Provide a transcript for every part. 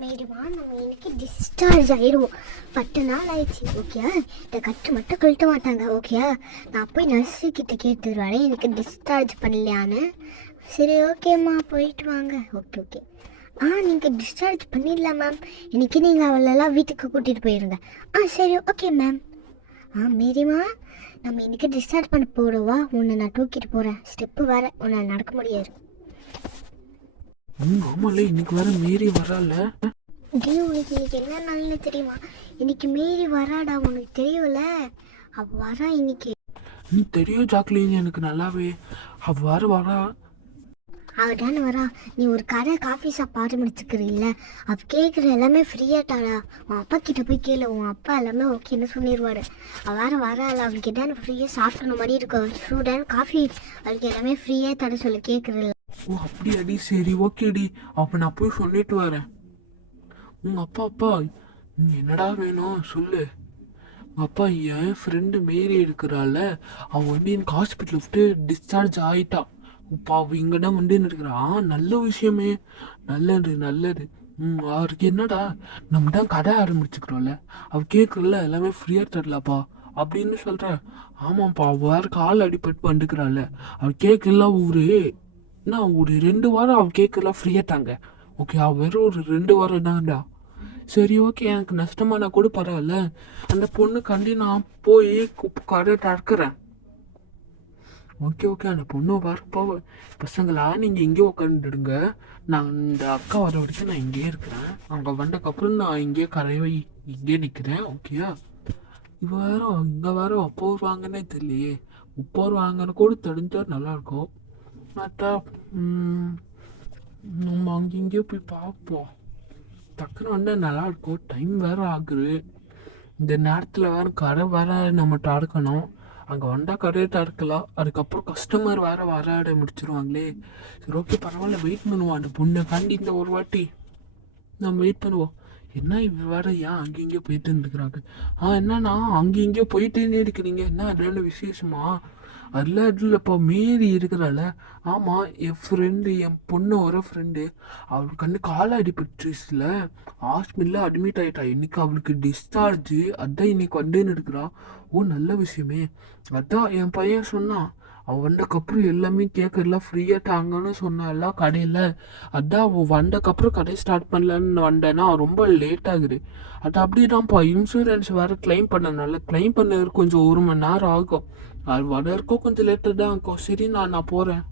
மேடுமா நம்ம இன்னைக்கு டிஸ்சார்ஜ் ஆயிடுவோம். 10 நாள் ஆயிடுச்சு. ஓகே, இந்த கட்டு மட்டும் கழட்ட மாட்டாங்க. ஓகே, நான் போய் நர்ஸு கிட்ட கேட்டுருவாரு எனக்கு டிஸ்சார்ஜ் பண்ணலையான்னு. சரி ஓகேம்மா போயிட்டு வாங்க. Okay okay. நீங்கள் டிஸ்சார்ஜ் பண்ணிடலாம் மேம். இன்னைக்கு நீங்கள் அவளெல்லாம் வீட்டுக்கு கூட்டிகிட்டு போயிருங்க. சரி ஓகே மேம். மேரிமா நம்ம இன்னைக்கு டிஸ்சார்ஜ் பண்ண போடுவா. உன்னை நான் தூக்கிட்டு போகிறேன். ஸ்டெப்பு வேறு உன்னை நடக்க முடியாது. ஆமால இன்னைக்கு வேற மேரி வரால. உனக்கு இன்னைக்கு என்ன நாள்னு தெரியுமா? இன்னைக்கு மேரி வராடா. உனக்கு தெரியும்ல, அவ வரா இன்னைக்கு. நீ தெரியும் ஜாக்லின், எனக்கு நல்லாவே. அவ வரா. அவ தானே வரா. நீ ஒரு கடை காஃபி ஷாப் ஆரம்பிச்சுக்கிறீல்ல, அவ கேட்குற எல்லாமே ஃப்ரீயாட்டாடா. உன் அப்பா கிட்ட போய் கேளு, உன் அப்பா எல்லாமே ஓகேன்னு சொல்லிடுவாரு. அவள் வரால, அவளுக்கு எதாவது ஃப்ரீயாக சாப்பிடணும் மாதிரி இருக்கும். ஸ்டூடெண்ட் காஃபி அவளுக்கு எல்லாமே ஃப்ரீயாக தர சொல்லி கேட்குறல. ஓ அப்படியாடி, சரி ஓகேடி. அப்போ நான் போய் சொல்லிட்டு வரேன். உங்க அப்பா என்னடா வேணும் சொல்லு. அப்பா என் ஃப்ரெண்டு மேரி இருக்கிறாள், அவள் வந்து எனக்கு ஹாஸ்பிட்டல் விட்டு டிஸ்சார்ஜ் ஆகிட்டா. இப்போ அவள் இங்கே தான் வந்து இருக்கிறா. நல்ல விஷயமே, நல்லது நல்லது. அவருக்கு என்னடா, நம்ம தான் கடை ஆரம்பிச்சுக்கிறோம்ல, அவள் கேட்குறல எல்லாமே ஃப்ரீயாக தரலப்பா அப்படின்னு சொல்கிறேன். ஆமாப்பா, அவள் வேறு கால் அடிப்பட்டு வந்துக்கிறாள். அவள் கேட்கல ஒரு 2 வாரம் அவள் கேட்கலாம் ஃப்ரீயாட்டாங்க. ஓகே, அவள் வெறும் ஒரு 2 வாரம் தான்டா. சரி ஓகே, எனக்கு நஷ்டமான கூட பரவாயில்ல. அந்த பொண்ணு கண்டி நான் போய் கடை திறக்கிறேன். ஓகே ஓகே, அந்த பொண்ணு வரப்போ பசங்களா நீங்கள் இங்கே உட்காந்துடுங்க. நான் இந்த அக்கா வர வரைக்கும் நான் இங்கேயே இருக்கிறேன். அவங்க வந்தக்கப்புறம் நான் இங்கேயே கரையை இங்கே நிற்கிறேன். ஓகேயா? இங்கே வேற அப்போ வருவாங்கன்னே தெரியலையே. இப்போ வருவாங்கன்னு கூட தெரிஞ்சால் நல்லாயிருக்கும். மற்றா நம்ம அங்கே இங்கேயோ போய் பார்ப்போம். டக்குன்னு வந்தால் நல்லாயிருக்கும். டைம் வேறு ஆகுது. இந்த நேரத்தில் வேறு கடை வேறு நம்ம தடுக்கணும். அங்கே வந்தால் கடையை தடுக்கலாம். அதுக்கப்புறம் கஸ்டமர் வேறு வராட முடிச்சிருவாங்களே. சரி ஓகே பரவாயில்ல, வெயிட் பண்ணுவோம். அந்த பொண்ணை கண்டி இந்த ஒரு வாட்டி நம்ம வெயிட் பண்ணுவோம். என்ன இவ வேறு ஏன் அங்கே இங்கேயோ போயிட்டு இருந்துக்கிறாங்க? என்னண்ணா அங்கே இங்கேயோ போயிட்டேன்னே இருக்கிறீங்க, என்ன ரெண்டு விசேஷமா? அதெல்லாம் இதில் இப்போ மேரி இருக்கிறாள். ஆமாம், என் ஃப்ரெண்டு, என் பொண்ணு ஒரு ஃப்ரெண்டு, அவளுக்கு வந்து கால அடிபட்டுச்சுல, ஹாஸ்பிட்டலில் அட்மிட் ஆகிட்டா. இன்னைக்கு அவளுக்கு டிஸ்சார்ஜு. அதான் இன்னைக்கு வந்துன்னு இருக்கிறான். ஓ நல்ல விஷயமே. அதான் என் பையன் சொன்னான், அவள் வந்தக்கப்புறம் எல்லாமே கேட்கறலாம் ஃப்ரீயாக தாங்கன்னு சொன்னால கடையில். அதான் அவள் வந்தக்கப்புறம் கடை ஸ்டார்ட் பண்ணலான்னு வந்தேன்னா ரொம்ப லேட் ஆகுது. அது அப்படிதான்ப்பா, இன்சூரன்ஸ் வேறு கிளைம் பண்ணனால கிளைம் பண்ணது கொஞ்சம் 1 மணி நேரம் ஆகும். அது வர இருக்கோ கொஞ்சம் லேட்டாக தான் இருக்கும். சரி நான் போகிறேன்.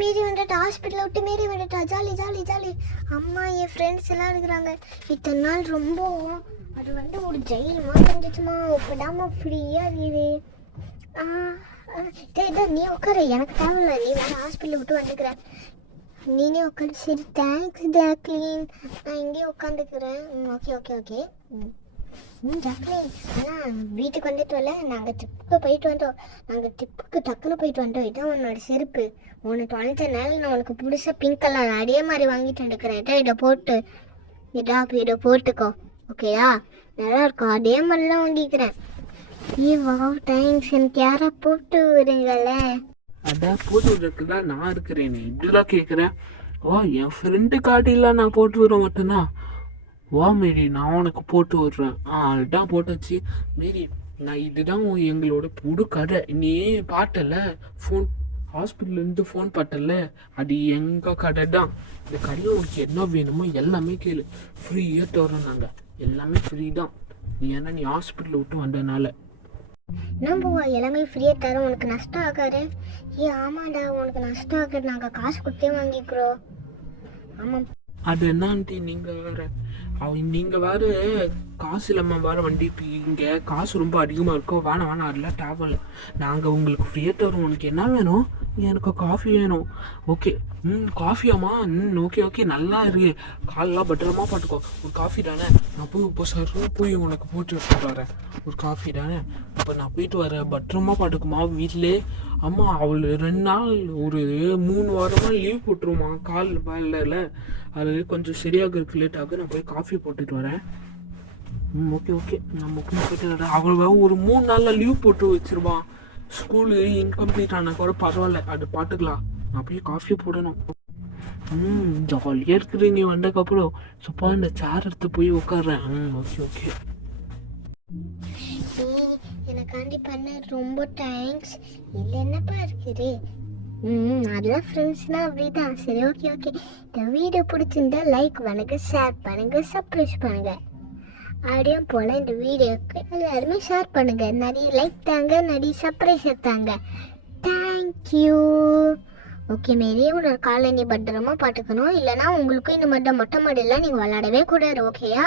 மேரி வந்துட்டா, ஹாஸ்பிட்டலை விட்டு மேரி வந்துட்டா. Jolly jolly jolly. அம்மா என் ஃப்ரெண்ட்ஸ் எல்லாம் இருக்கிறாங்க. இத்தனை நாள் ரொம்ப அது வந்து ஒரு ஜெயில் மாதிரி இருந்துச்சுமா. இப்போதாம்மா ஃப்ரீயாக இருக்குது. நீ உட்காரு, எனக்கு தேவையில்ல. நீ வேறு ஹாஸ்பிட்டலை விட்டு வந்துக்கிறேன். நீனே உட்காந்து. சரி தேங்க்ஸ் ஜாக்லின், நான் இங்கேயே உட்காந்துக்கிறேன். Okay okay okay. ஜாக்லின், ஆனால் வீட்டுக்கு வந்துட்டோம்ல, நாங்கள் ட்ரிப்புக்கு போயிட்டு வந்தோம். நாங்கள் ட்ரிப்புக்கு டக்குன்னு போயிட்டு வந்தோம். இதான் உன்னோட செருப்பு. உனக்கு தொலைஞ்சனால நான் உனக்கு பிடிச்ச பிங்க் கலர் அதே மாதிரி வாங்கிட்டு வந்துக்கிறேன். இதை போட்டுக்கோ. ஓகேயா? நல்லா இருக்கும். அதே மாதிரிலாம் வாங்கிக்கிறேன். தேங்க்ஸ். எனக்கு யாரா போட்டு விடுங்களே. அதான் போட்டு விடுறதுக்கு தான் நான் இருக்கிறேன். நீ இப்படிலாம் கேட்குறேன். என் ஃப்ரெண்டு காட்டிலாம் நான் போட்டு விட மாட்டேன்னா. மேரி, நான் உனக்கு போட்டு விட்றேன். அதுதான் போட்டாச்சு. மேரி, நான் இதுதான் எங்களோட புது கடை. நீ பாட்டல ஃபோன், ஹாஸ்பிட்டல்லேருந்து ஃபோன் பாட்டல, அது எங்கள் கடை தான். இந்த கடையில் உனக்கு என்ன வேணுமோ எல்லாமே கேளு, ஃப்ரீயாக தரோம். நாங்கள் எல்லாமே ஃப்ரீ தான். ஏன்னா நீ ஹாஸ்பிட்டல் விட்டு வந்ததுனால நம்ம எல்லாமே ஃப்ரீயாக தரோம். உனக்கு நஷ்டம் ஆகாது. ஆமாடா, உனக்கு நஷ்டம் ஆகாது. நாங்கள் காசு கொடுத்தே வாங்கிக்கிறோம். ஆமாம். அது என்ன ஆண்டி, நீங்கள் வேறு காசு இல்லாமல் வேறு வண்டி. இப்போ இங்கே காசு ரொம்ப அதிகமாக இருக்கும். வேணாம் அதெல்லாம் தேவையில்லை. நாங்கள் உங்களுக்கு ஃப்ரீயாக தரோம். உனக்கு என்ன வேணும்? எனக்கு காஃபி வேணும். ஓகே. காஃபியாம்மா? ஓகே ஓகே, நல்லா இருக்கு. காலெலாம் பத்திரமா பார்த்துக்கோ. ஒரு காஃபி தானே? நான் இப்போ சார் போய் உனக்கு போட்டு எடுத்துட்டு வரேன். ஒரு காஃபி தானே? இப்போ நான் போயிட்டு வரேன். பத்திரமா பார்த்துக்குமா வீட்டிலே. அம்மா அவள் 2 நாள் ஒரு 3 வாரமாக லீவ் போட்டுருமா கால் வேலையில். அது கொஞ்சம் சரியாக இருக்கு, லேட் ஆகும். நான் போய் காஃபி போட்டுட்டு வரேன். ஓகே ஓகே, நம்ம போயிட்டு வரேன். அவள் ஒரு 3 நாளில் லீவ் போட்டு வச்சிருவான். ஸ்கூலு இன்கம்ப்ளீட் ஆனால் கூட பரவாயில்ல, அது பார்த்துக்கலாம். நான் போய் காஃபி போடணும். ஜாலியாக இருக்கிற நீ வந்தக்கப்புறம் சப்பா இந்த சேர் எடுத்து போய் உட்காடுறேன். Okay okay. எனக்காண்டி பண்ண ரொம்ப தேங்க்ஸ். இல்லை என்னப்பா இருக்குது? அதெல்லாம் ஃப்ரெண்ட்ஸ்னால் அப்படிதான். சரி ஓகே ஓகே. இந்த வீடியோ பிடிச்சிருந்தா லைக் பண்ணுங்க, ஷேர் பண்ணுங்க, சப்ஸ்கிரைப் பண்ணுங்க. அப்படியே போல் இந்த வீடியோக்கு எல்லாருமே ஷேர் பண்ணுங்க. நிறைய லைக் தாங்க, நிறைய சப்ஸ்கிரைப் தாங்க. தேங்க்யூ. ஓகே மேரி, உன்னோட காலை நீ பத்திரமா பார்த்துக்கணும். இல்லைனா உங்களுக்கும் இந்த மாதிரி மொட்டை மாடியெல்லாம் நீங்கள் விளையாடவே கூடாது. ஓகேயா?